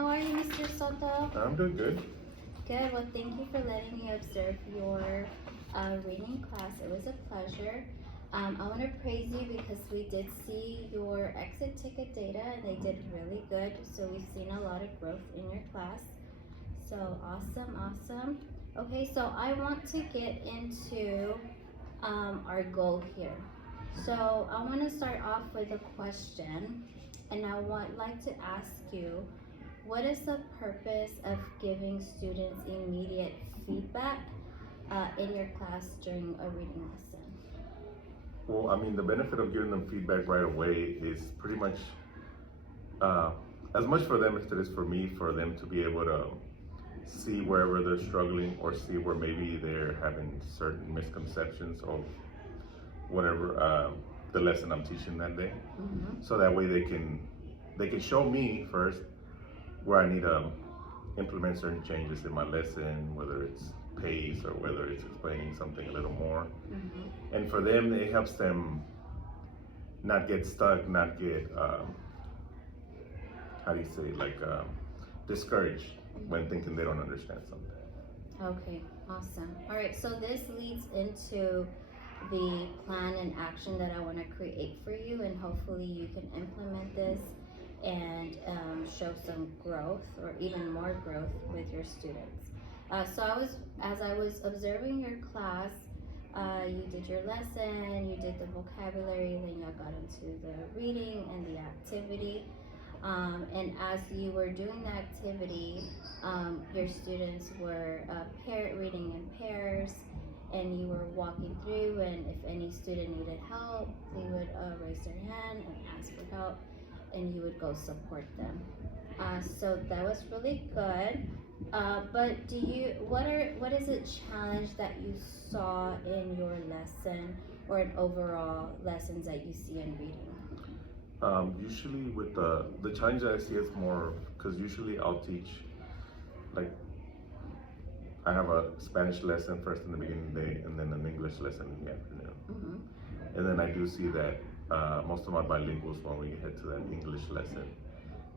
How are you, Mr. Soto? I'm doing good. Good. Well, thank you for letting me observe your reading class. It was a pleasure. I want to praise you because we did see your exit ticket data and they did really good. So we've seen a lot of growth in your class. So awesome, awesome. Okay, so I want to get into our goal here. So I want to start off with a question, and I would like to ask you, what is the purpose of giving students immediate feedback in your class during a reading lesson? Well, I mean, the benefit of giving them feedback right away is pretty much as much for them as it is for me, for them to be able to see wherever they're struggling or see where maybe they're having certain misconceptions of whatever the lesson I'm teaching that day. So that way they can show me first where I need to implement certain changes in my lesson, whether it's pace or whether it's explaining something a little more. And for them, it helps them not get stuck, not get, how do you say, like discouraged when thinking they don't understand something. Okay, awesome. All right, so this leads into the plan and action that I want to create for you, and hopefully you can implement this and show some growth or even more growth with your students. So as I was observing your class, you did your lesson, you did the vocabulary, then you got into the reading and the activity. And as you were doing the activity, your students were reading in pairs, and you were walking through, and if any student needed help, they would raise their hand and ask for help, and you would go support them. So that was really good. But what is a challenge that you saw in your lesson or in overall lessons that you see in reading? Usually with the challenge that I see is more, because usually I'll teach, like, I have a Spanish lesson first in the beginning of the day and then an English lesson in the afternoon. And then I do see that most of my bilinguals, when we head to that English lesson,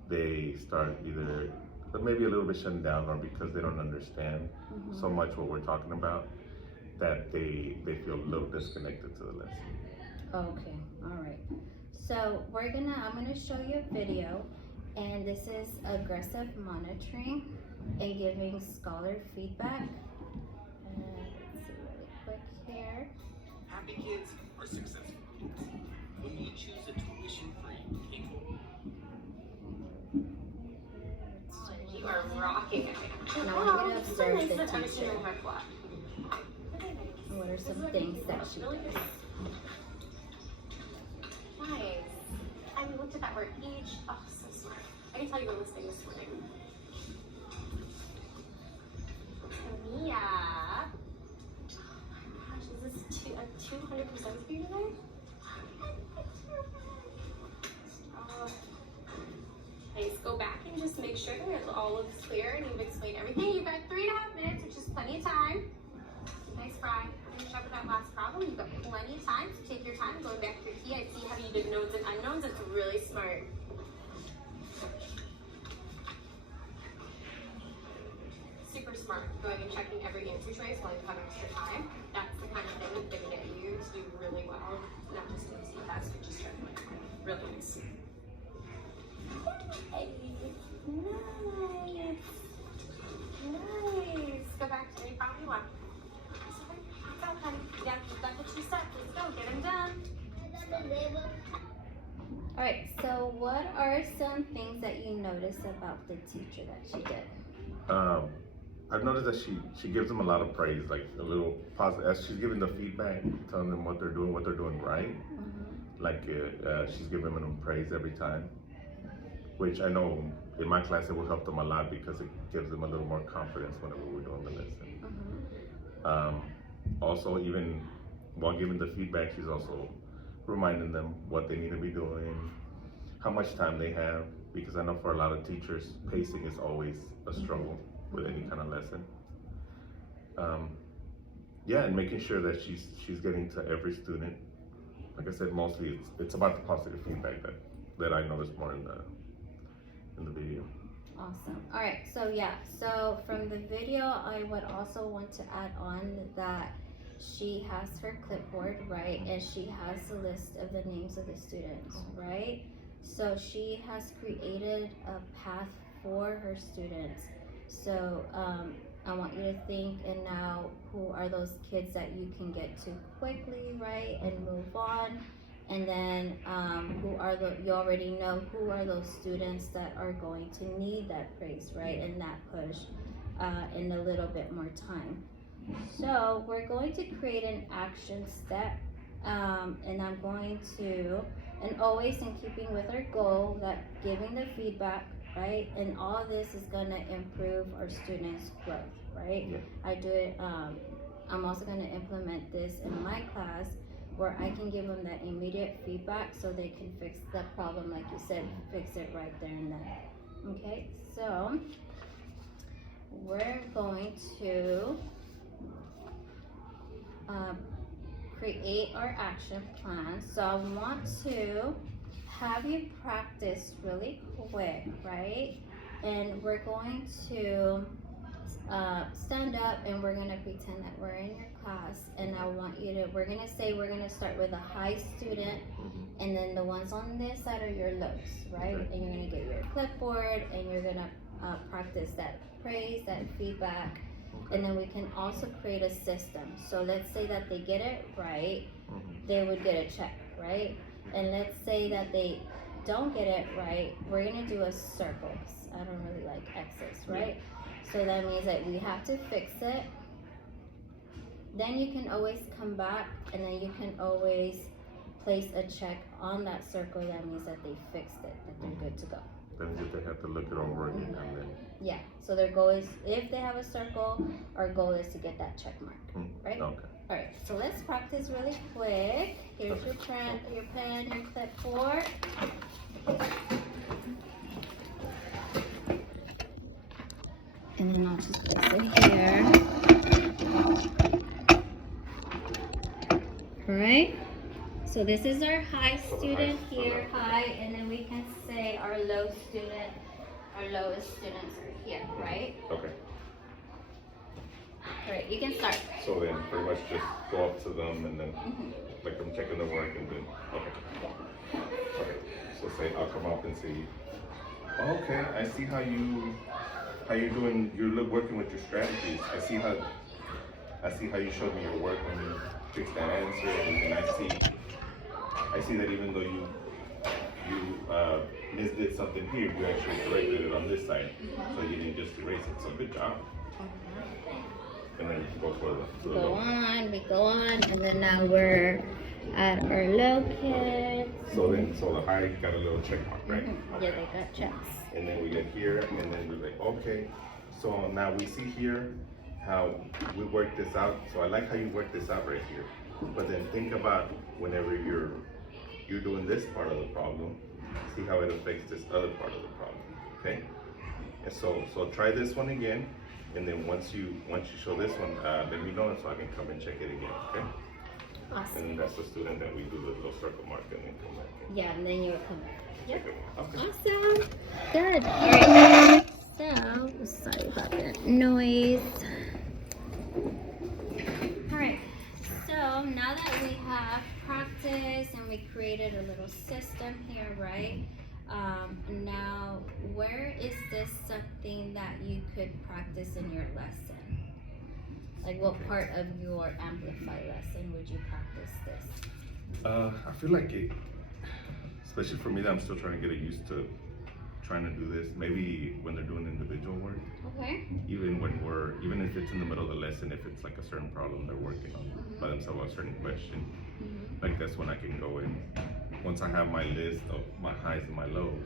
they start either maybe a little bit shutting down, or because they don't understand so much what we're talking about, that they feel a little disconnected to the lesson. Okay, all right. So I'm gonna show you a video, and this is aggressive monitoring and giving scholar feedback. Let's see really quick here. Happy kids are successful kids. When you choose a tuition-free K-12. You are rocking it. Now I'm gonna observe the teacher. What are some things that she does? Nice. I looked at that word each. Oh, so smart. I can tell you were listening this morning. Mia. Oh my gosh, is this a 200% for you today? Nice. Go back and just make sure that all looks clear and you've explained everything. You've got 3.5 minutes, which is plenty of time. Nice, Fry. Finish up with that last problem. You've got plenty of time, so take your time going back to your key. I see how you did nodes and unknowns. That's really smart. Super smart. Going and checking every answer choice while you've got extra time. That's the kind of thing that's going to get you to do really well. Not just in the test, but just generally. Really nice. Nice. Nice. Go back to any problem you want. Go, honey. Yeah, you've got the 2 steps. Let's go. Get them done. All right, so what are some things that you noticed about the teacher that she did? I've noticed that she gives them a lot of praise, like a little positive, as she's giving the feedback, telling them what they're doing right. Like she's giving them praise every time, which I know in my class it will help them a lot because it gives them a little more confidence whenever we're doing the lesson. Also, even while giving the feedback, she's also reminding them what they need to be doing, how much time they have, because I know for a lot of teachers, pacing is always a struggle with any kind of lesson. Yeah, and making sure that she's getting to every student. Like I said, mostly it's about the positive feedback that I noticed more in the video. Awesome. All right. So yeah. So from the video, I would also want to add on that she has her clipboard, right? And she has a list of the names of the students, right? So she has created a path for her students. So I want you to think, and now who are those kids that you can get to quickly, right? And move on. And then who are you already know who are those students that are going to need that praise, right? And that push in a little bit more time. So we're going to create an action step, and I'm going to, and always in keeping with our goal that giving the feedback, right? And all this is gonna improve our students' growth, right? Yeah. I do it, I'm also gonna implement this in my class where I can give them that immediate feedback so they can fix the problem, like you said, fix it right there and then. Okay, so we're going to create our action plan. So I want to have you practice really quick, right? And we're going to stand up and we're gonna pretend that we're in your class, and I want you to, we're gonna start with a high student, and then the ones on this side are your lows, right? Okay. And you're gonna get your clipboard and you're gonna practice that praise, that feedback, and then we can also create a system. So let's say that they get it right, they would get a check, right? And let's say that they don't get it right, we're gonna do a circle. I don't really like X's, right? So that means that we have to fix it. Then you can always come back and then you can always place a check on that circle. That means that they fixed it, that they're good to go. Then they have to look it over again and then. Yeah, so their goal is, if they have a circle, our goal is to get that check mark, right? Okay. All right, so let's practice really quick. Here's your pen, your clipboard. And then I'll just place it here. All right, so this is our high student here, high, and then we can say our low student, our lowest students are here, right? Okay. All right, you can start. So then pretty much just go up to them and then like I'm checking the work and then, okay. Okay, so say, I'll come up and see, okay, I see how you're doing, you're working with your strategies. I see how you showed me your work when you fixed that answer, and I see that even though you misdid something here, you actually corrected it on this side, so you didn't just erase it. So good job. And then go for the Go low. on, we go on, and then now we're at our low kids. So the high got a little check mark, right? Yeah, they got checks. And then we get here, and then we're like, okay. So now we see here how we work this out. So I like how you work this out right here. But then think about whenever you're doing this part of the problem, see how it affects this other part of the problem. Okay? And so try this one again, and then once you show this one, let me know so I can come and check it again. Okay? Awesome. And that's the student that we do the little circle mark and then come back. Yeah, and then you'll come back. Yep. Okay. Awesome. Good. All right. So, sorry about that noise. All right. So now that we have practiced and we created a little system here, right? Now, where is this something that you could practice in your lesson? Like, what part of your Amplify lesson would you practice this? I feel like it, especially for me that I'm still trying to get used to trying to do this, maybe when they're doing individual work, Okay. even if it's in the middle of the lesson, if it's like a certain problem they're working on by themselves, a certain question, like that's when I can go in. Once I have my list of my highs and my lows,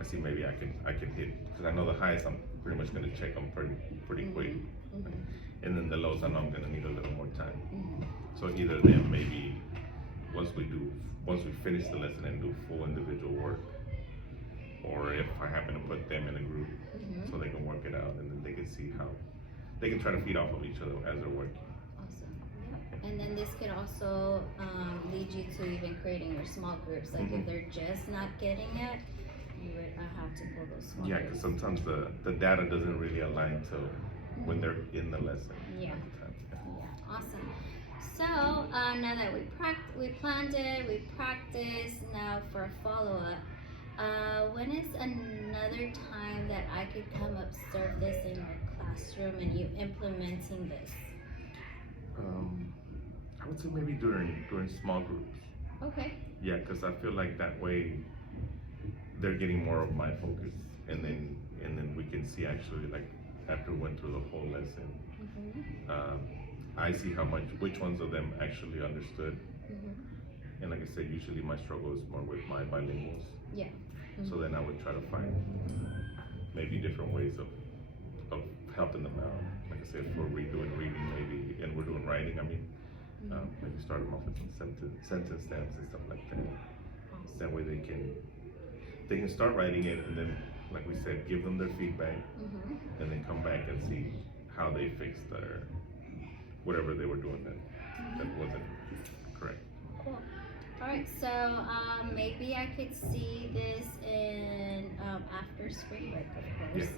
I see maybe I can hit, because I know the highs I'm pretty much gonna check them pretty quick, and then the lows I know I'm gonna need a little more time. So either then maybe once we finish the lesson and do full individual work, or if I happen to put them in a group so they can work it out, and then they can see how they can try to feed off of each other as they're working. Awesome. Yep. And then this could also lead you to even creating your small groups. Like if they're just not getting it, you would have to pull those small Yeah, groups. because sometimes the data doesn't really align to when they're in the lesson. Yeah. at the time. Yeah, awesome. So now that we planned it, we practiced. Now for follow up, when is another time that I could come observe this in your classroom and you implementing this? I would say maybe during small groups. Okay. Yeah, because I feel like that way they're getting more of my focus, and then we can see actually like after we went through the whole lesson, Mm-hmm. I see which ones of them actually understood. Mm-hmm. And like I said, usually my struggle is more with my bilinguals. Yeah. So then I would try to find maybe different ways of helping them out. Like I said, if we're redoing reading maybe, and we're doing writing, I mean, maybe start them off with some sentence stamps and stuff like that. Awesome. That way they can start writing it, and then, like we said, give them their feedback, Mm-hmm. and then come back and see how they fixed their whatever they were doing that wasn't correct. Cool. All right. So maybe I could see this in after spring break, of course.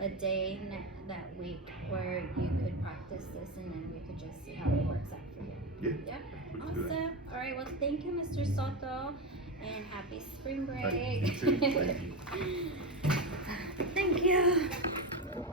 A day that week where you could practice this, and then we could just see how it works out for you. Yeah. Yeah. We can do that. Awesome. All right. Well, thank you, Mr. Soto, and happy spring break. All right, you too. Thank you. Thank you.